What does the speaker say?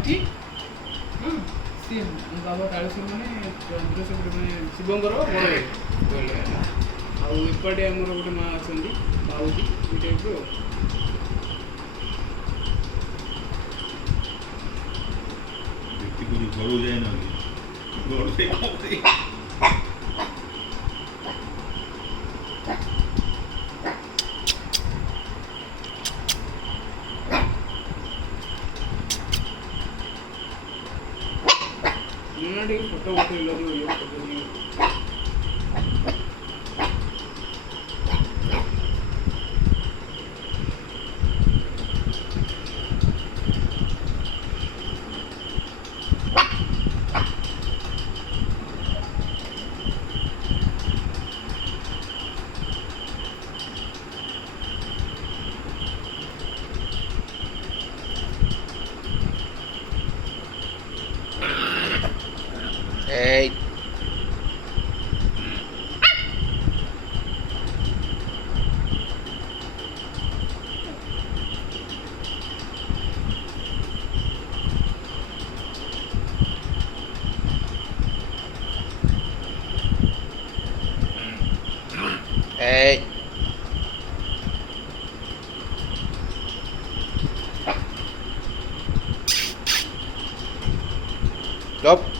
ଏଠି ସିଏ ବାବା କାଳେଶ୍ୱର ମାନେ ଚନ୍ଦ୍ରଶେଖର ମାନେ ଶିବଙ୍କର ବଡ଼ ଭାଇ କହିଲେ ହେଲା। ଆଉ ଏପଟେ ଆମର ଗୋଟେ ମା ଅଛନ୍ତି ମାଉସୀ ଏଇ ଟାଇପ୍ର ଆଉ। ଘରକୁ ଯାଇନ ନା ଟିକେ ଫଟୋ ଉଠେଇଲ ଟିକେ Hey. Hey. Stop.